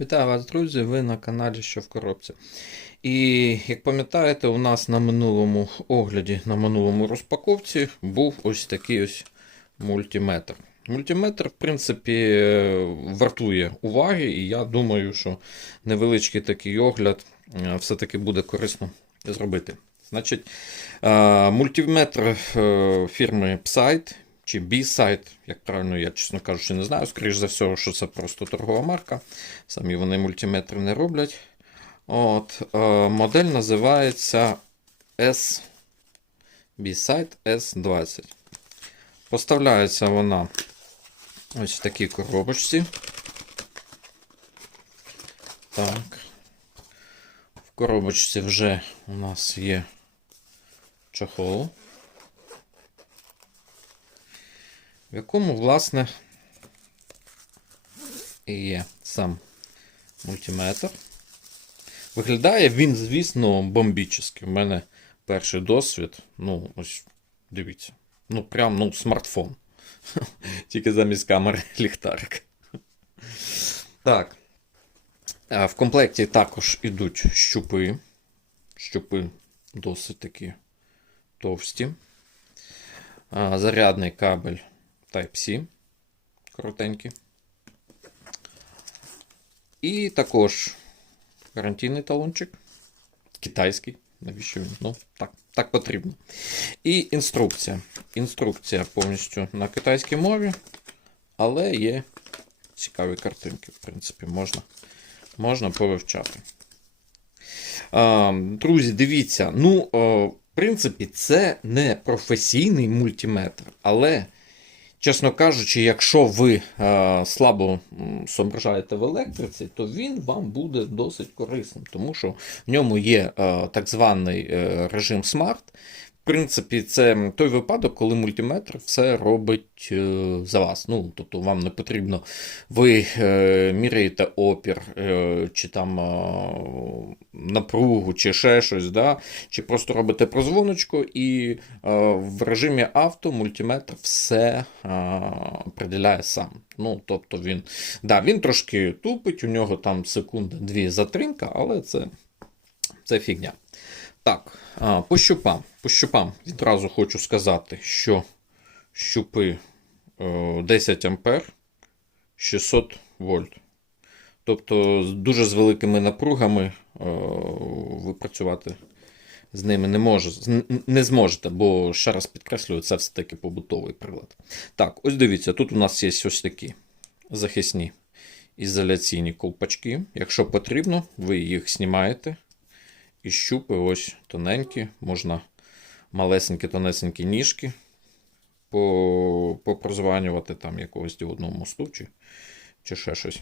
Вітаю вас, друзі! Ви на каналі Що в коробці. І як пам'ятаєте, у нас на минулому огляді, на минулому розпаковці був ось такий ось мультиметр. Мультиметр, в принципі, е, вартує уваги, і я думаю, що невеличкий такий огляд е, все-таки буде корисно зробити. Значить, е, мультиметр фірми Psite чи B-Site, як правильно, я, чесно кажучи, не знаю. Скоріше за все, що це просто торгова марка. Самі вони мультиметри не роблять. От, е, модель називається S B-Site S20. Поставляється вона ось в такій коробочці. Так. В коробочці вже у нас є чохол. В якому, власне, і є сам мультиметр. Виглядає він, звісно, бомбічний. У мене перший досвід. Ну, ось дивіться. Ну, прям ну, смартфон. Тільки замість камери ліхтарик. Так. В комплекті також ідуть щупи. Щупи досить такі товсті. Зарядний кабель Type-C. Коротенький. І також гарантійний талончик. Китайський. Навіщо він? Ну, так, так потрібно. І інструкція. Інструкція повністю на китайській мові, але є цікаві картинки, в принципі, можна, можна повивчати. А, друзі, дивіться, ну, в принципі, це не професійний мультиметр, але. Чесно кажучи, якщо ви е, слабо соображаєте в електриці, то він вам буде досить корисним, тому що в ньому є е, так званий е, режим Smart. Принципі, це той випадок, коли мультиметр все робить е, за вас. Ну, тобто вам не потрібно, ви е, міряєте опір, е, чи там напругу, чи ще щось, да? чи просто робите прозвоночку, і в режимі авто мультиметр все определяє сам. Ну, тобто він, да, він трошки тупить, у нього там секунда-дві затримка, але це, це фігня. Так, по щупам. По щупам відразу хочу сказати, що щупи е, 10 ампер 600 вольт. Тобто дуже з великими напругами е, ви працювати з ними не, може, не зможете, бо ще раз підкреслюю, це все-таки побутовий прилад. Так, ось дивіться, тут у нас є ось такі захисні ізоляційні ковпачки. Якщо потрібно, ви їх знімаєте. І щупи ось тоненькі, можна малесенькі тонесенькі ніжки попрозванювати там якогось діодного мосту чи, чи ще щось.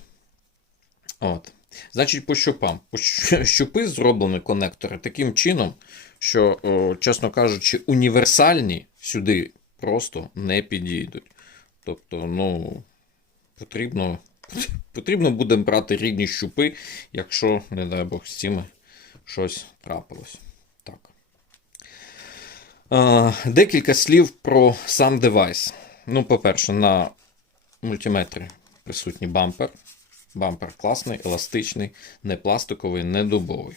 От. Значить, по щупам. По щупи зроблені конектори таким чином, що, чесно кажучи, універсальні сюди просто не підійдуть. Тобто, ну, потрібно, потрібно буде брати рідні щупи, якщо, не дай Бог, з цими щось трапилось. Так. Декілька слів про сам девайс. Ну, по-перше, на мультиметрі присутній бампер. Бампер класний, еластичний, не пластиковий, не дубовий.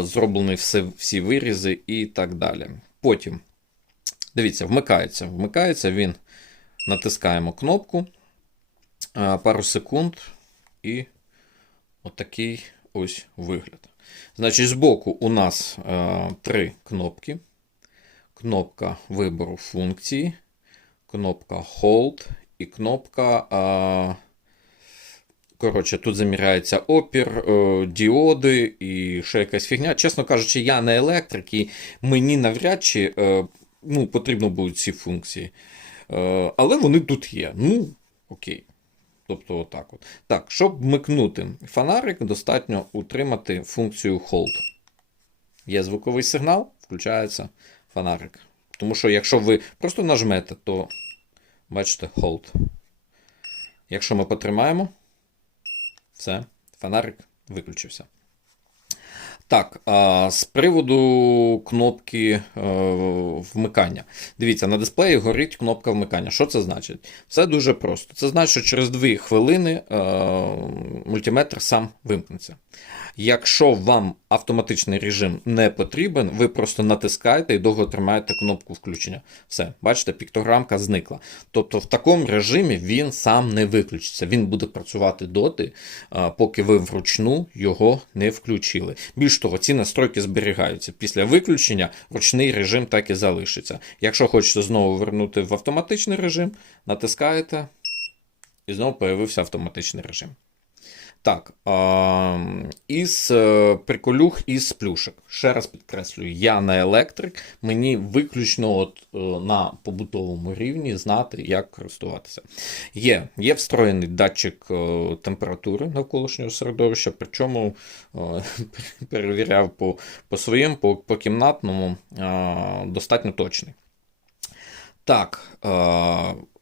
Зроблені все, всі вирізи і так далі. Потім, дивіться, вмикається. Вмикається він, натискаємо кнопку пару секунд, і отакий ось вигляд. Значить, збоку у нас е, три кнопки. Кнопка вибору функції, кнопка Hold і кнопка. Е, коротше, тут заміряється опір, е, діоди і ще якась фігня. Чесно кажучи, я не електрик, і мені навряд чи е, ну, потрібно будуть ці функції. Е, але вони тут є. Ну, окей. Тобто, отак от. Так, щоб вмикнути фонарик, достатньо утримати функцію Hold. Є звуковий сигнал, включається фонарик. Тому що якщо ви просто нажмете, то бачите Hold. Якщо ми потримаємо, все, фонарик виключився. Так, а, з приводу кнопки е, вмикання. Дивіться, на дисплеї горить кнопка вмикання. Що це значить? Все дуже просто. Це значить, що через 2 хвилини е, мультиметр сам вимкнеться. Якщо вам автоматичний режим не потрібен, ви просто натискаєте і довго тримаєте кнопку включення. Все, бачите, піктограмка зникла. Тобто в такому режимі він сам не виключиться. Він буде працювати доти, поки ви вручну його не включили. Більш того, ці настройки зберігаються. Після виключення ручний режим так і залишиться. Якщо хочете знову вернути в автоматичний режим, натискаєте і знову появився автоматичний режим. Так, із е, приколюх із плюшек. Ще раз підкреслюю, я не електрик, мені виключно от, е, на побутовому рівні знати, як користуватися. Є, є встроєний датчик е, температури навколишнього середовища, причому перевіряв по, по своєму, по, по кімнатному, достатньо точний. Так,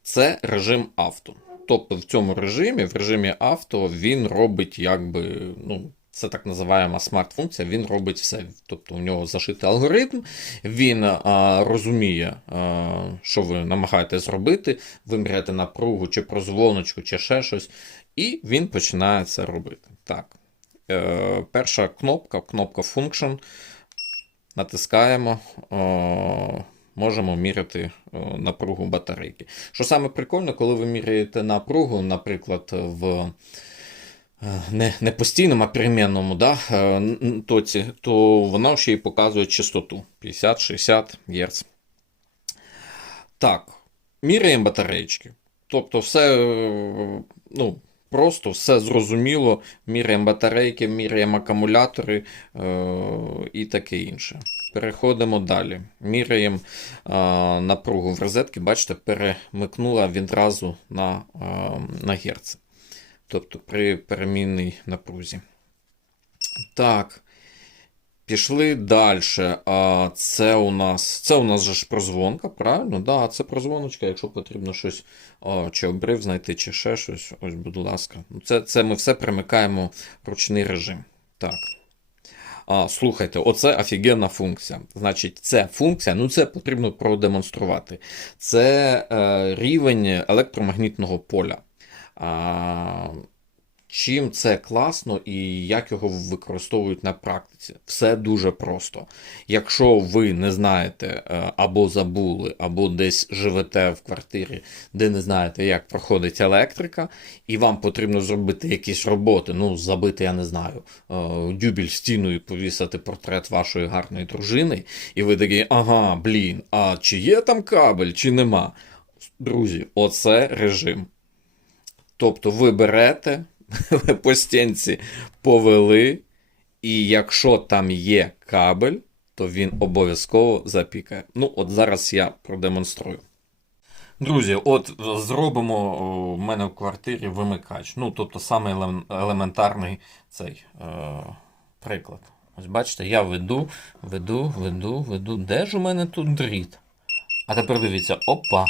це режим авто. Тобто в цьому режимі, в режимі авто, він робить якби, ну, це так називаємо смарт-функція, він робить все. Тобто у нього зашитий алгоритм, він а, розуміє, а, що ви намагаєтесь зробити, виміряти напругу, чи прозвоночку, чи ще щось, і він починає це робити. Так. Е, перша кнопка, кнопка Function. Натискаємо. Е, можемо міряти е, напругу батарейки. Що саме прикольно, коли ви міряєте напругу, наприклад, в е, не, не постійному, а перемінному да, е, тоці, то вона ще й показує частоту 50-60 Гц. Так, міряємо батареєчки. Тобто, все ну, просто все зрозуміло. Міряємо батарейки, міряємо акумулятори е, і таке інше. Переходимо далі. Міряємо е, напругу в розетки. Бачите, перемикнула відразу на, е, на герц. Тобто при перемінній напрузі. Так. Пішли далі. А це у нас це у нас же ж прозвонка, правильно? Да, це прозвоночка, якщо потрібно щось о, чи обрив знайти, чи ще щось. Ось, будь ласка. Це, це ми все примикаємо в ручний режим. Так. А, слухайте, оце офігенна функція. Значить, це функція, ну це потрібно продемонструвати. Це е, рівень електромагнітного поля. А, чим це класно і як його використовують на практиці? Все дуже просто. Якщо ви не знаєте е, або забули, або десь живете в квартирі, де не знаєте, як проходить електрика, і вам потрібно зробити якісь роботи, ну, забити, я не знаю, е, дюбіль стіну і повісити портрет вашої гарної дружини, і ви такі, ага, блін, а чи є там кабель, чи нема? Друзі, оце режим. Тобто ви берете, по стінці повели, і якщо там є кабель, то він обов'язково запікає. Ну, от зараз я продемонструю. Друзі, от зробимо о, в мене в квартирі вимикач. Ну, тобто саме елементарний цей е, приклад. Ось бачите, я веду, веду, веду, веду. Де ж у мене тут дріт? А тепер дивіться, опа,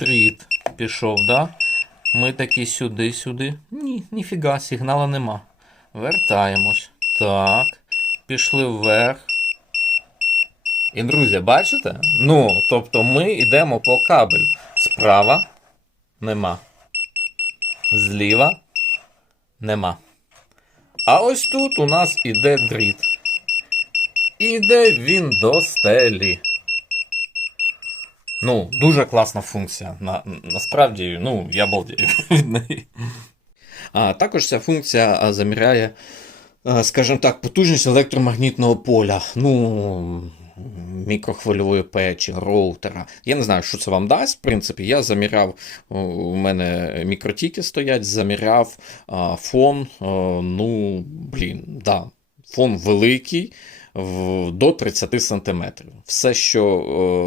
дріт пішов, да? Ми такі сюди, сюди. Ні, ніфіга, сигнала нема. Вертаємось. Так. Пішли вверх. І, друзі, бачите? Ну, тобто ми йдемо по кабелю. Справа нема. Зліва нема. А ось тут у нас іде дріт. Іде він до стелі. Ну, дуже класна функція. На, насправді, ну, я балдію від неї. А також ця функція заміряє, скажімо так, потужність електромагнітного поля. Ну, мікрохвильової печі, роутера. Я не знаю, що це вам дасть. В принципі, я заміряв, у мене мікротіки стоять, заміряв фон. ну, блін, да, фон великий до 30 см. Все, що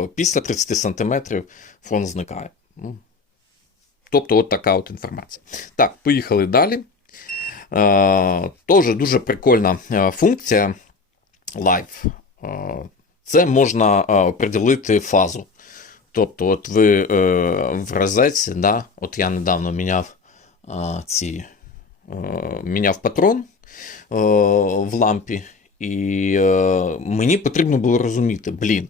е, після 30 см фон зникає. Ну, Тобто, от така от інформація. Так, поїхали далі. Е, Теж дуже прикольна е, функція Live. Е, Це можна приділити фазу. Тобто, от ви в розетці, да, от я недавно міняв ці, міняв патрон в лампі, і е, мені потрібно було розуміти, блін,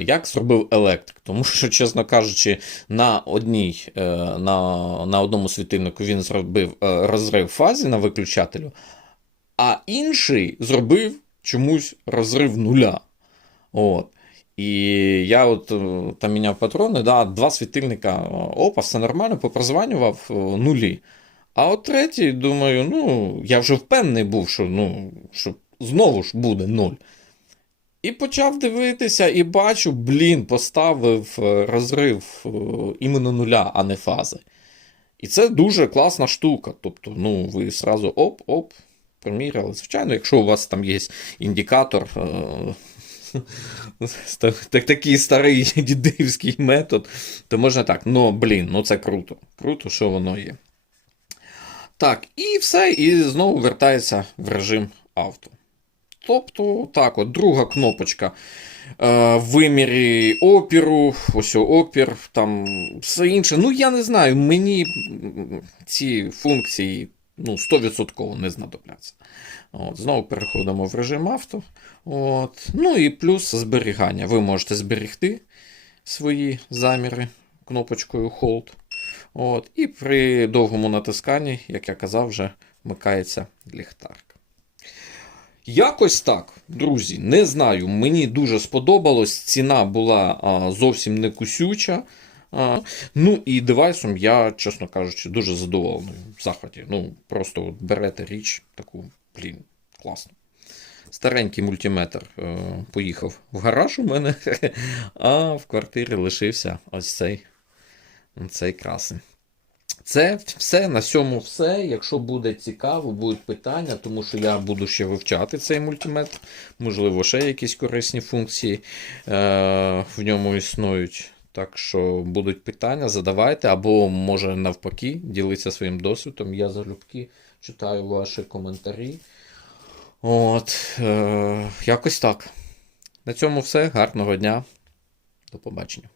як зробив електрик. Тому що, чесно кажучи, на одній, е, на, на одному світильнику він зробив е, розрив фазі на виключателю, а інший зробив чомусь розрив нуля. От. І я от е, там міняв патрони, да, два світильника, опа, все нормально, попрозванював нулі. А от третій, думаю, ну, я вже впевнений був, що, ну, що знову ж буде нуль. І почав дивитися, і бачу, блін, поставив е, розрив е, іменно нуля, а не фази. І це дуже класна штука. Тобто, ну, ви сразу оп-оп, приміряли. Звичайно, якщо у вас там є індикатор, е, так, такий старий дідивський метод, то можна так. Ну, блін, ну це круто. Круто, що воно є. Так, і все, і знову вертається в режим авто. Тобто, так, от друга кнопочка. Е, в вимірі опіру, ось опір, там все інше. Ну, я не знаю, мені ці функції ну, 100% не знадобляться. От, знову переходимо в режим авто. От. Ну і плюс зберігання. Ви можете зберегти свої заміри кнопочкою Hold. От, і при довгому натисканні, як я казав, вже вмикається ліхтарка. Якось так, друзі, не знаю. Мені дуже сподобалось. Ціна була а, зовсім не кусюча. А, ну і девайсом я, чесно кажучи, дуже задоволений в захваті. Ну, просто от берете річ таку, блін, класно. Старенький мультиметр е, поїхав в гараж у мене, а в квартирі лишився ось цей, цей красень. Це все на сьому все. Якщо буде цікаво, будуть питання, тому що я буду ще вивчати цей мультиметр. Можливо, ще якісь корисні функції е, в ньому існують. Так що будуть питання, задавайте, або може навпаки, діліться своїм досвідом. Я залюбки читаю ваші коментарі. От, е, якось так. На цьому все. Гарного дня. До побачення.